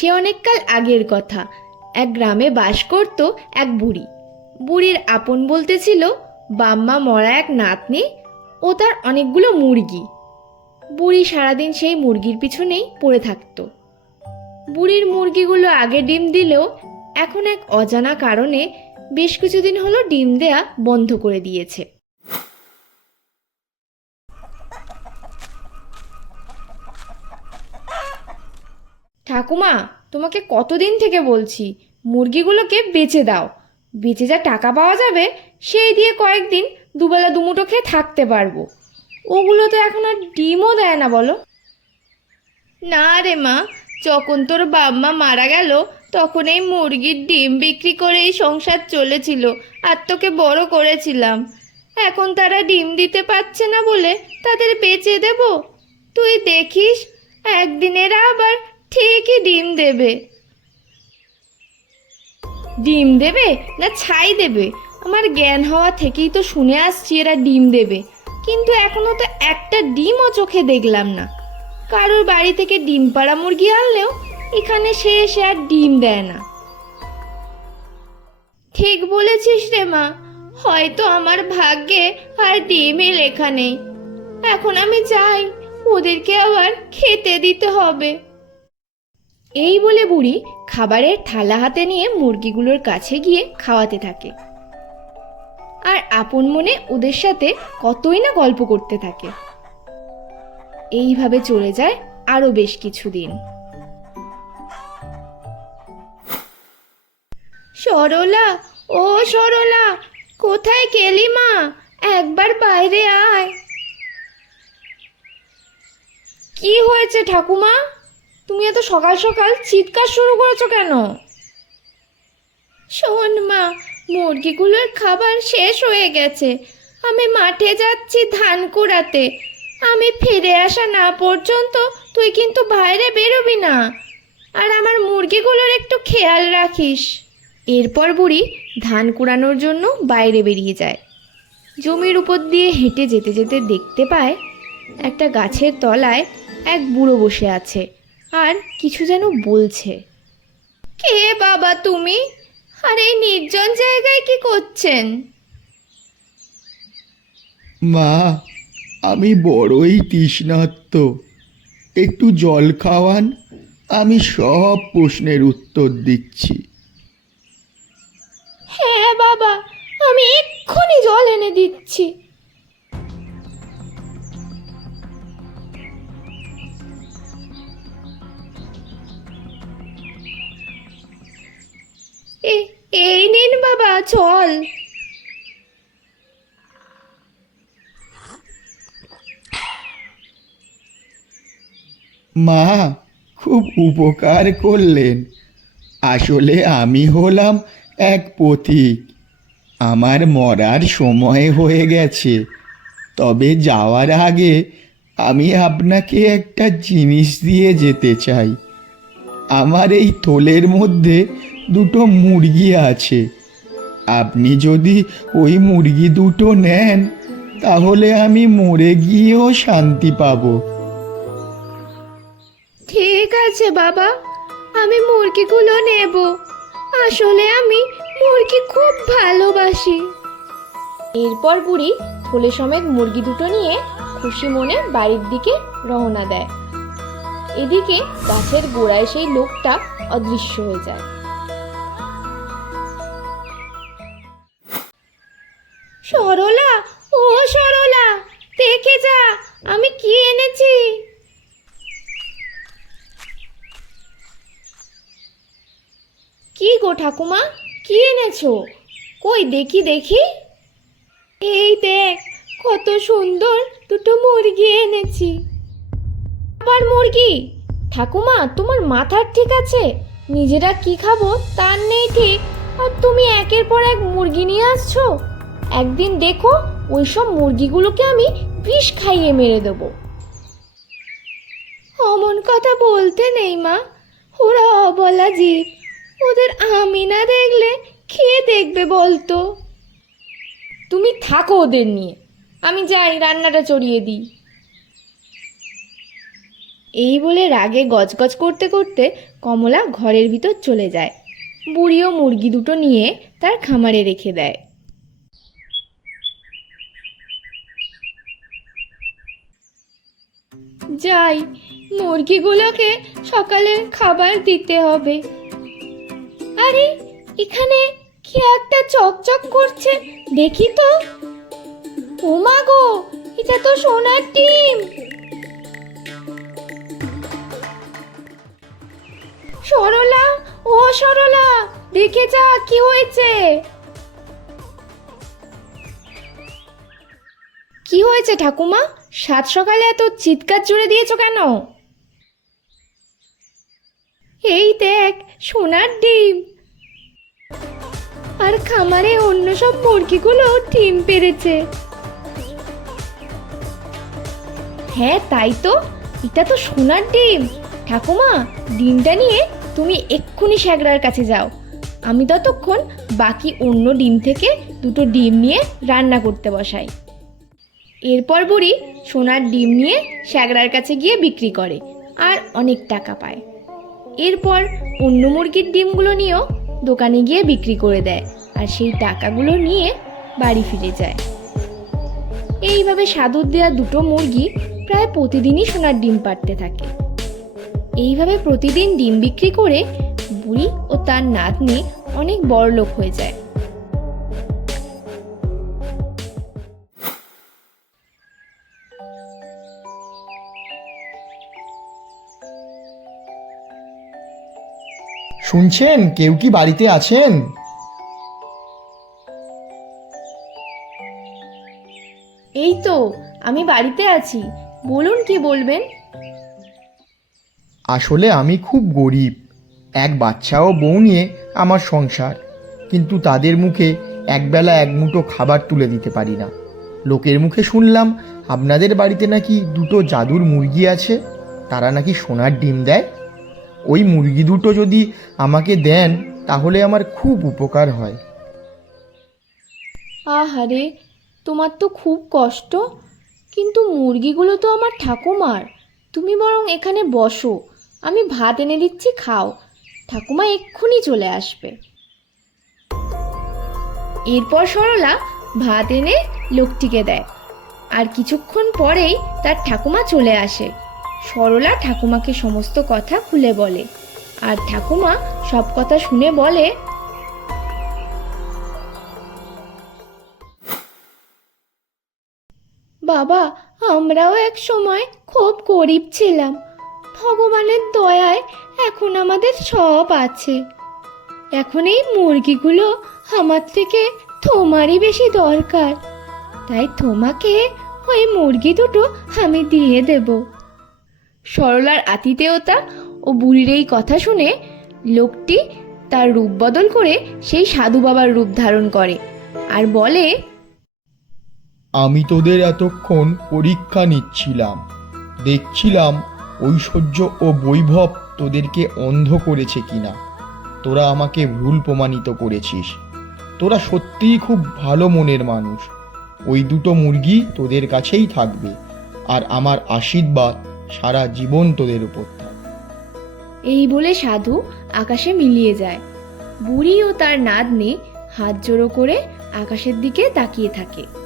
সে অনেককাল আগের কথা। এক গ্রামে বাস করত এক বুড়ি। বুড়ির আপন বলতে ছিল বাম্মা মরা এক নাতনি ও তার অনেকগুলো মুরগি। বুড়ি সারাদিন সেই মুরগির পিছনেই পড়ে থাকতো। বুড়ির মুরগিগুলো আগে ডিম দিলেও এখন এক অজানা কারণে বেশ কিছুদিন হলো ডিম দেয়া বন্ধ করে দিয়েছে। ঠাকুমা, তোমাকে কতদিন থেকে বলছি, মুরগিগুলোকে বেচে দাও। বেচে যা টাকা পাওয়া যাবে, সেই দিয়ে কয়েকদিন দুবেলা দুমুটো খেয়ে থাকতে পারব। ওগুলো তো এখন আর ডিমও দেয় না, বলো। না রে মা, যখন তোর বাবা মারা গেল, তখন এই মুরগির ডিম বিক্রি করেই সংসার চলেছিল, আর তোকে বড় করেছিলাম। এখন তারা ডিম দিতে পারছে না বলে তাদের বেচে দেব। তুই দেখিস একদিন এরা আবার ঠিকই ডিম দেবে। ডিম দেবে না ছাই দেবে? আমার জ্ঞান হওয়া থেকেই তো শুনে আসছি এরা ডিম দেবে। কিন্তু এখনও তো একটা ডিমও চোখে দেখলাম না। কারোর বাড়ি থেকে ডিম পাড়া মুরগি আনলেও এখানে সে এসে আর ডিম দেয় না। ঠিক বলেছিস রে মা, হয়তো আমার ভাগ্যে আর ডিমে লেখা নেই। এখন আমি চাই ওদেরকে আবার খেতে দিতে হবে। এই বলে বুড়ি খাবারের থালা হাতে নিয়ে মুরগিগুলোর কাছে গিয়ে খাওয়াতে থাকে। আর আপন মনে ওদের সাথে কতই না গল্প করতে থাকে। এইভাবে চলে যায় আরও বেশ কিছুদিন। সরলা, ও সরলা, কোথায় গেলি মা? একবার বাইরে আয়। কি হয়েছে ঠাকুমা? তুমি এত সকাল সকাল চিৎকার শুরু করেছ কেন? শোন মা, মুরগিগুলোর খাবার শেষ হয়ে গেছে। আমি মাঠে যাচ্ছি ধান কুড়াতে। আমি ফিরে আসা না পর্যন্ত তুই কিন্তু বাইরে বেরোবি না। আর আমার মুরগিগুলোর একটু খেয়াল রাখিস। এরপর বুড়ি ধান কুড়ানোর জন্য বাইরে বেরিয়ে যায়। জমির উপর দিয়ে হেঁটে যেতে যেতে দেখতে পায় একটা গাছের তলায় এক বুড়ো বসে আছে। আর কিছু যেন বলছে। কে বাবা তুমি? আর এই নির্জন জায়গায় কি করছেন? মা আমি বড়ই তৃষ্ণার্ত। একটু জল খাওয়ান আমি সব প্রশ্নের উত্তর দিচ্ছি। হ্যাঁ বাবা আমি এক্ষুনি জল এনে দিচ্ছি। এই নিন বাবা জল মা, খুব উপকার করলেন। আসলে আমি হলাম এক পথিক। আমার মরার সময় হয়ে গেছে। তবে যাওয়ার আগে আমি আপনাকে একটা জিনিস দিয়ে যেতে চাই। আমার এই থলের মধ্যে দুটো মুরগি আছে। আপনি যদি ওই মুরগি দুটো নেন তাহলে আমি মরে গিয়েও শান্তি পাব। ঠিক আছে বাবা আমি মুরগিগুলো নেব। আসলে আমি মুরগি খুব ভালোবাসি। এরপর বুড়ি থলে সমেত মুরগি দুটো নিয়ে খুশি মনে বাড়ির দিকে রওনা দেয়। এদিকে গাছের গোড়ায় সেই লোকটা অদৃশ্য হয়ে যায়। সরলা, ও সরলা, দেখে যা, আমি কি এনেছি? কি গো ঠাকুমা, কি এনেছো? কই, দেখি দেখি। এই দেখ, কত সুন্দর দুটো মুরগি এনেছি। আবার মুরগি? ঠাকুমা, তোমার মাথার ঠিক আছে? নিজেরা কি খাব তার নেই ঠিক। আর তুমি একের পর এক মুরগি নিয়ে আসছো? একদিন দেখো ওই সব মুরগিগুলোকে আমি বিষ খাইয়ে মেরে দেবো। অমন কথা বলতে নেই মা। ওরা অবলা জীব। ওদের আমি না দেখলে খেয়ে দেখবে বলতো? তুমি থাকো ওদের নিয়ে। আমি যাই, রান্নাটা চড়িয়ে দিই। এই বলে রাগে গজগজ করতে করতে কমলা ঘরের ভিতর চলে যায়। বুড়িও মুরগি দুটো নিয়ে তার খামারে রেখে দেয়। যাই। মুরগিগুলোকে সকালের খাবার দিতে হবে। আরে, এখানে কি একটা চকচক করছে? দেখি তো। ওমা গো, এটা তো সোনার ডিম। সরলা, ও সরলা, দেখে যা কি হয়েছে। কি হয়েছে ঠাকুমা? সাত সকালে এত চিৎকার জুড়ে দিয়েছ কেন? এই দেখ, সোনার ডিম। আর খামারে অন্য সব মুরগিগুলো ডিম পেরেছে। হ্যাঁ তাই তো। এটা তো সোনার ডিম। ঠাকুমা, ডিমটা নিয়ে তুমি এক্ষুনি শ্যাগরার কাছে যাও। আমি ততক্ষণ বাকি অন্য ডিম থেকে দুটো ডিম নিয়ে রান্না করতে বসাই। এরপর বুড়ি সোনার ডিম নিয়ে শ্যাগরার কাছে গিয়ে বিক্রি করে আর অনেক টাকা পায়। এরপর অন্য মুরগির ডিমগুলো নিয়েও দোকানে গিয়ে বিক্রি করে দেয় আর সেই টাকাগুলো নিয়ে বাড়ি ফিরে যায়। এইভাবে সাদুর দেওয়া দুটো মুরগি প্রায় প্রতিদিনই সোনার ডিম পাড়তে থাকে। এইভাবে প্রতিদিন ডিম বিক্রি করে বুড়ি ও তার নাতনি অনেক বড় লোক হয়ে যায়। শুনছেন? কেউ কি বাড়িতে আছেন? এই তো আমি বাড়িতে আছি। বলুন কি বলবেন? আসলে আমি খুব গরিব। এক বাচ্চা ও বউ নিয়ে আমার সংসার। কিন্তু তাদের মুখে একবেলা এক মুঠো খাবার তুলে দিতে পারি না। লোকের মুখে শুনলাম আপনাদের বাড়িতে নাকি দুটো জাদুর মুরগি আছে? তারা নাকি সোনার ডিম দেয়? ওই মুরগি দুটো যদি আমাকে দেন, তাহলে আমার খুব উপকার হয়। আহারে, তোমার তো খুব কষ্ট। কিন্তু মুরগিগুলো তো আমার ঠাকুমার। তুমি বরং এখানে বসো, আমি ভাত এনে দিচ্ছি, খাও। ঠাকুমা এক্ষুনি চলে আসবে। এরপর সরলা ভাত এনে লোকটিকে দেয়। আর কিছুক্ষণ পরেই তার ঠাকুমা চলে আসে। সরলা ঠাকুমাকে সমস্ত কথা খুলে বলে। আর ঠাকুমা সব কথা শুনে বলে, বাবা, আমরাও এক সময় খুব গরিব ছিলাম। ভগবানের দয়ায় এখন আমাদের সব আছে। এখন এই মুরগিগুলো আমার থেকে তোমারই বেশি দরকার। তাই তোমাকে ওই মুরগি দুটো আমি দিয়ে দেব। সরলার আতিথেয়তা ও বুড়ির এই কথা শুনে লোকটি তার রূপ বদল করে সেই সাধু বাবার রূপ ধারণ করে আর বলে, আমি তোদের এতক্ষণ পরীক্ষা নিচ্ছিলাম। দেখছিলাম ঐশ্বর্য ও বৈভব তোদেরকে অন্ধ করেছে কিনা। তোরা আমাকে ভুল প্রমাণিত করেছিস। তোরা সত্যিই খুব ভালো মনের মানুষ। ওই দুটো মুরগি তোদের কাছেই থাকবে। আর আমার আশীর্বাদ সারা জীবন তোদের উপর এই বলে সাধু আকাশে মিলিয়ে যায়। বুড়ি ও তার নাতনি হাত জোড়ো করে আকাশের দিকে তাকিয়ে থাকে।